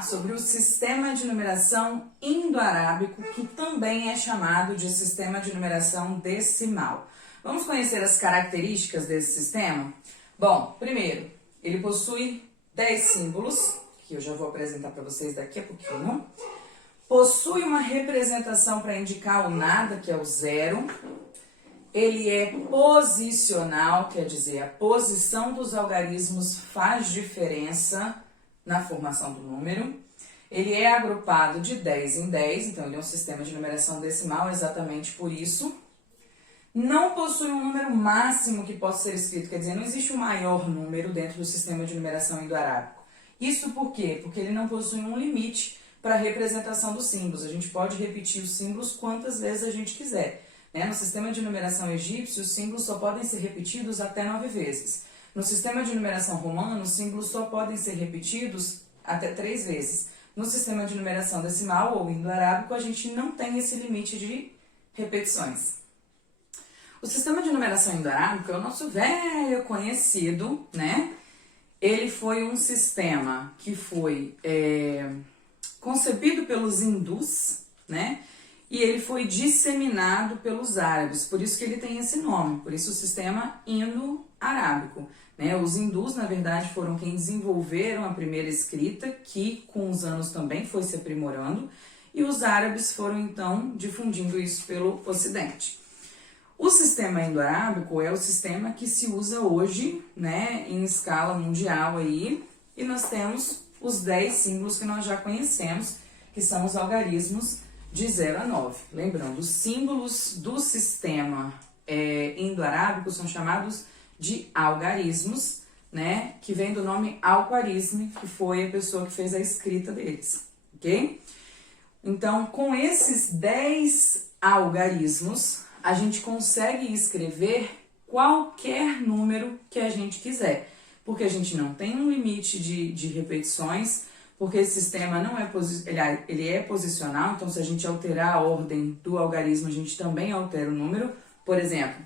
falar sobre o sistema de numeração indo-arábico, que também é chamado de sistema de numeração decimal. Vamos conhecer as características desse sistema? Bom, primeiro, ele possui 10 símbolos, que eu já vou apresentar para vocês daqui a pouquinho. Possui uma representação para indicar o nada, que é o zero. Ele é posicional, quer dizer, a posição dos algarismos faz diferença na formação do número. Ele é agrupado de 10 em 10, então ele é um sistema de numeração decimal exatamente por isso. Não possui um número máximo que possa ser escrito, quer dizer, não existe um maior número dentro do sistema de numeração indo-arábico. Isso por quê? Porque ele não possui um limite para a representação dos símbolos. A gente pode repetir os símbolos quantas vezes a gente quiser. No sistema de numeração egípcio, os símbolos só podem ser repetidos até 9 vezes. No sistema de numeração romano, os símbolos só podem ser repetidos até 3 vezes. No sistema de numeração decimal ou indo-arábico, a gente não tem esse limite de repetições. O sistema de numeração indo-arábico é o nosso velho conhecido, né? Ele foi um sistema que foi concebido pelos hindus, né? E ele foi disseminado pelos árabes, por isso que ele tem esse nome, por isso o sistema indo-arábico. Os hindus, na verdade, foram quem desenvolveram a primeira escrita, que com os anos também foi se aprimorando, e os árabes foram, então, difundindo isso pelo ocidente. O sistema indo-arábico é o sistema que se usa hoje, em escala mundial aí, e nós temos os 10 símbolos que nós já conhecemos, que são os algarismos de 0 a 9. Lembrando, os símbolos do sistema indo-arábico são chamados de algarismos, que vem do nome Al-Khwarizmi, que foi a pessoa que fez a escrita deles, ok? Então, com esses 10 algarismos, a gente consegue escrever qualquer número que a gente quiser, porque a gente não tem um limite de repetições, porque esse sistema não ele é posicional, então se a gente alterar a ordem do algarismo, a gente também altera o número. Por exemplo,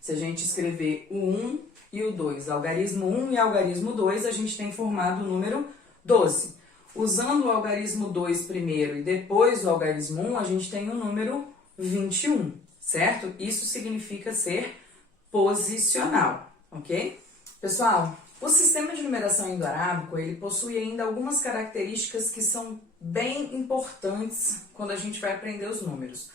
se a gente escrever o 1 e o 2, algarismo 1 e algarismo 2, a gente tem formado o número 12. Usando o algarismo 2 primeiro e depois o algarismo 1, a gente tem o número 21, certo? Isso significa ser posicional, ok? Pessoal, o sistema de numeração indo-arábico, ele possui ainda algumas características que são bem importantes quando a gente vai aprender os números.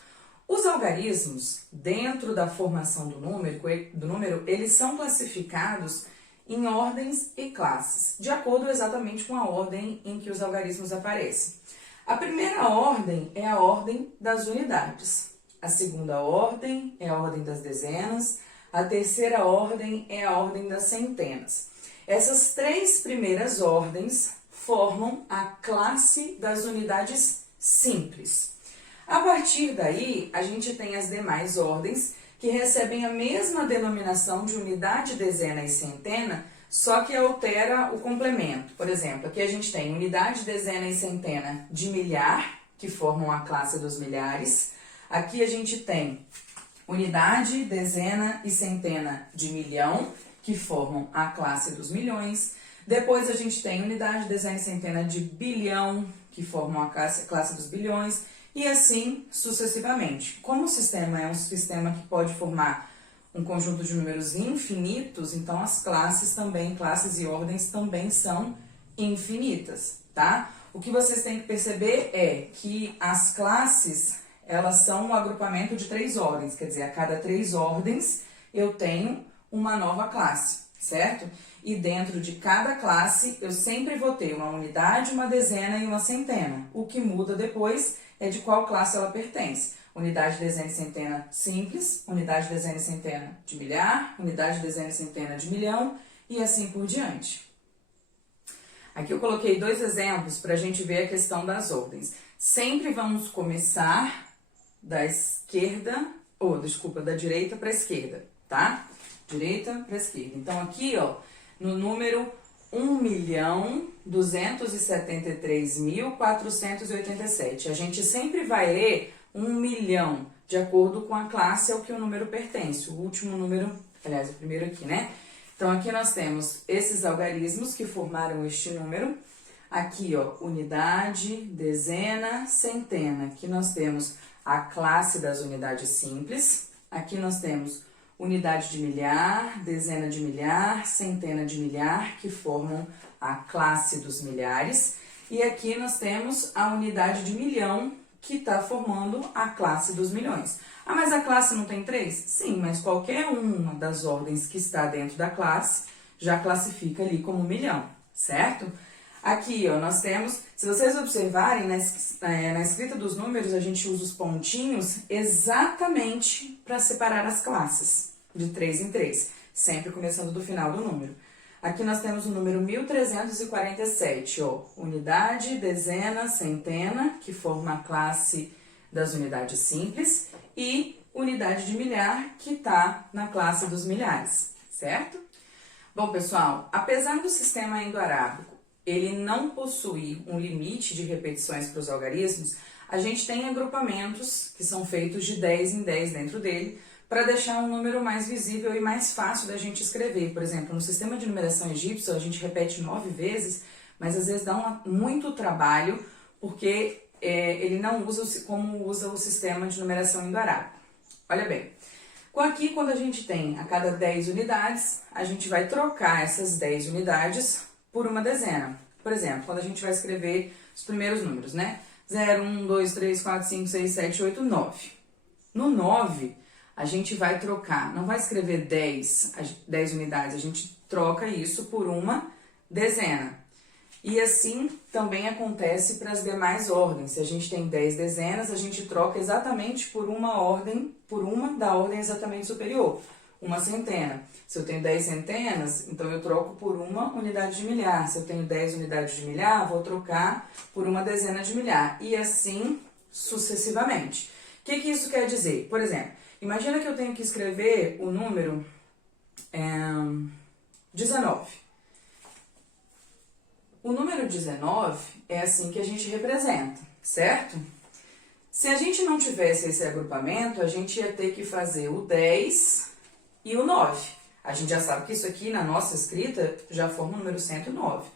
Os algarismos, dentro da formação do número, eles são classificados em ordens e classes, de acordo exatamente com a ordem em que os algarismos aparecem. A primeira ordem é a ordem das unidades, a segunda ordem é a ordem das dezenas, a terceira ordem é a ordem das centenas. Essas 3 primeiras ordens formam a classe das unidades simples. A partir daí, a gente tem as demais ordens que recebem a mesma denominação de unidade, dezena e centena, só que altera o complemento. Por exemplo, aqui a gente tem unidade, dezena e centena de milhar, que formam a classe dos milhares. Aqui a gente tem unidade, dezena e centena de milhão, que formam a classe dos milhões. Depois a gente tem unidade, dezena e centena de bilhão, que formam a classe dos bilhões, e assim sucessivamente. Como o sistema é um sistema que pode formar um conjunto de números infinitos, então as classes e ordens também são infinitas, tá? O que vocês têm que perceber é que as classes, elas são um agrupamento de 3 ordens, quer dizer, a cada 3 ordens eu tenho uma nova classe, certo? E dentro de cada classe eu sempre vou ter uma unidade, uma dezena e uma centena. O que muda depois é de qual classe ela pertence. Unidade, dezena e centena simples, unidade, dezena e centena de milhar, unidade, dezena e centena de milhão e assim por diante. Aqui eu coloquei 2 exemplos para a gente ver a questão das ordens. Sempre vamos começar da direita para a esquerda, tá? Direita para a esquerda. Então aqui, no número 1.273.487, a gente sempre vai ler 1 milhão, de acordo com a classe ao que o número pertence. O último número, aliás, o primeiro aqui, né? Então aqui nós temos esses algarismos que formaram este número. Aqui, ó, unidade, dezena, centena. Aqui nós temos a classe das unidades simples. Aqui nós temos unidade de milhar, dezena de milhar, centena de milhar, que formam a classe dos milhares. E aqui nós temos a unidade de milhão, que está formando a classe dos milhões. Ah, mas a classe não tem 3? Sim, mas qualquer uma das ordens que está dentro da classe já classifica ali como milhão, certo? Aqui, ó, nós temos, se vocês observarem, na escrita dos números, a gente usa os pontinhos exatamente para separar as classes, de 3 em 3, sempre começando do final do número. Aqui nós temos o número 1347, ó, unidade, dezena, centena, que forma a classe das unidades simples, e unidade de milhar, que está na classe dos milhares, certo? Bom, pessoal, apesar do sistema indo-arábico ele não possui um limite de repetições para os algarismos, a gente tem agrupamentos que são feitos de 10 em 10 dentro dele, para deixar um número mais visível e mais fácil da gente escrever. Por exemplo, no sistema de numeração egípcio, a gente repete 9 vezes, mas às vezes dá muito trabalho, porque ele não usa como usa o sistema de numeração indo-arábico. Olha bem, aqui quando a gente tem a cada 10 unidades, a gente vai trocar essas 10 unidades por uma dezena. Por exemplo, quando a gente vai escrever os primeiros números, né? 0, 1, 2, 3, 4, 5, 6, 7, 8, 9. No 9, a gente vai trocar, não vai escrever 10 unidades, a gente troca isso por uma dezena. E assim também acontece para as demais ordens. Se a gente tem 10 dezenas, a gente troca exatamente por uma da ordem exatamente superior, uma centena. Se eu tenho 10 centenas, então eu troco por uma unidade de milhar. Se eu tenho 10 unidades de milhar, vou trocar por uma dezena de milhar. E assim sucessivamente. O que isso quer dizer? Por exemplo, imagina que eu tenho que escrever o número 19. O número 19 é assim que a gente representa, certo? Se a gente não tivesse esse agrupamento, a gente ia ter que fazer o 10 e o 9. A gente já sabe que isso aqui, na nossa escrita, já forma o número 109.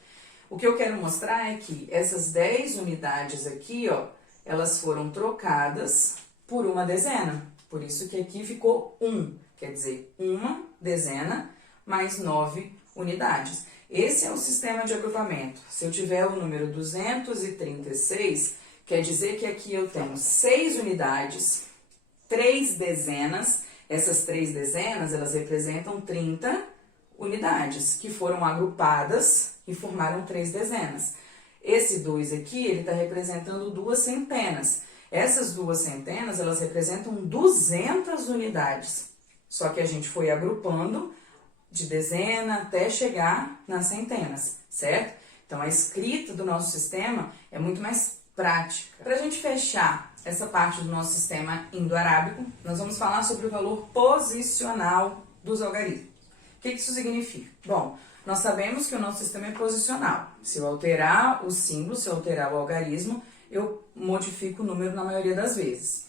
O que eu quero mostrar é que essas 10 unidades aqui, ó, elas foram trocadas por uma dezena. Por isso que aqui ficou 1, quer dizer, uma dezena mais 9 unidades. Esse é o sistema de agrupamento. Se eu tiver o número 236, quer dizer que aqui eu tenho 6 unidades, 3 dezenas. Essas 3 dezenas, elas representam 30 unidades, que foram agrupadas e formaram 3 dezenas. Esse 2 aqui, ele está representando 2 centenas. Essas 2 centenas, elas representam 200 unidades. Só que a gente foi agrupando de dezena até chegar nas centenas, certo? Então, a escrita do nosso sistema é muito mais prática. Para a gente fechar essa parte do nosso sistema indo-arábico, nós vamos falar sobre o valor posicional dos algarismos. O que isso significa? Bom, nós sabemos que o nosso sistema é posicional. Se eu alterar o símbolo, se eu alterar o algarismo, eu modifico o número na maioria das vezes.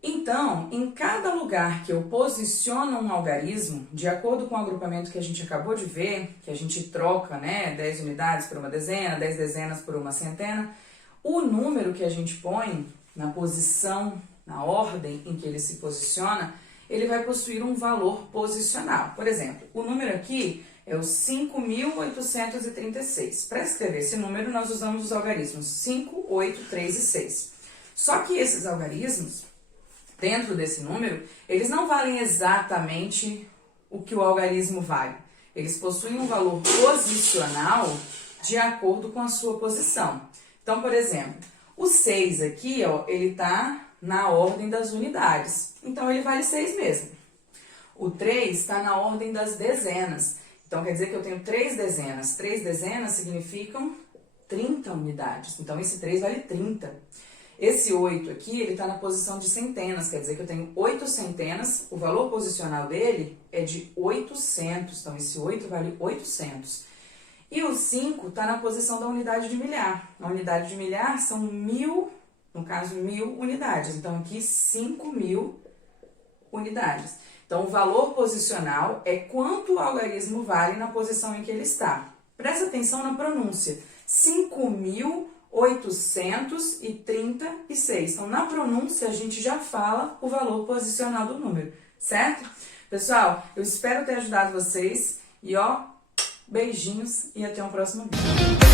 Então, em cada lugar que eu posiciono um algarismo, de acordo com o agrupamento que a gente acabou de ver, que a gente troca, né, 10 unidades por uma dezena, 10 dezenas por uma centena, o número que a gente põe na posição, na ordem em que ele se posiciona, ele vai possuir um valor posicional. Por exemplo, o número aqui é o 5.836. Para escrever esse número, nós usamos os algarismos 5, 8, 3 e 6. Só que esses algarismos, dentro desse número, eles não valem exatamente o que o algarismo vale. Eles possuem um valor posicional de acordo com a sua posição. Então, por exemplo, o 6 aqui, ó, ele está na ordem das unidades. Então, ele vale 6 mesmo. O 3 está na ordem das dezenas. Então, quer dizer que eu tenho 3 dezenas. 3 dezenas significam 30 unidades. Então, esse 3 vale 30. Esse 8 aqui, ele está na posição de centenas. Quer dizer que eu tenho 8 centenas. O valor posicional dele é de 800. Então, esse 8 vale 800. E o 5 está na posição da unidade de milhar. A unidade de milhar são 1000, no caso, 1000 unidades. Então, aqui, 5.000 unidades. Então, o valor posicional é quanto o algarismo vale na posição em que ele está. Presta atenção na pronúncia. 5.836. Então, na pronúncia, a gente já fala o valor posicional do número, certo? Pessoal, eu espero ter ajudado vocês e beijinhos e até o próximo vídeo.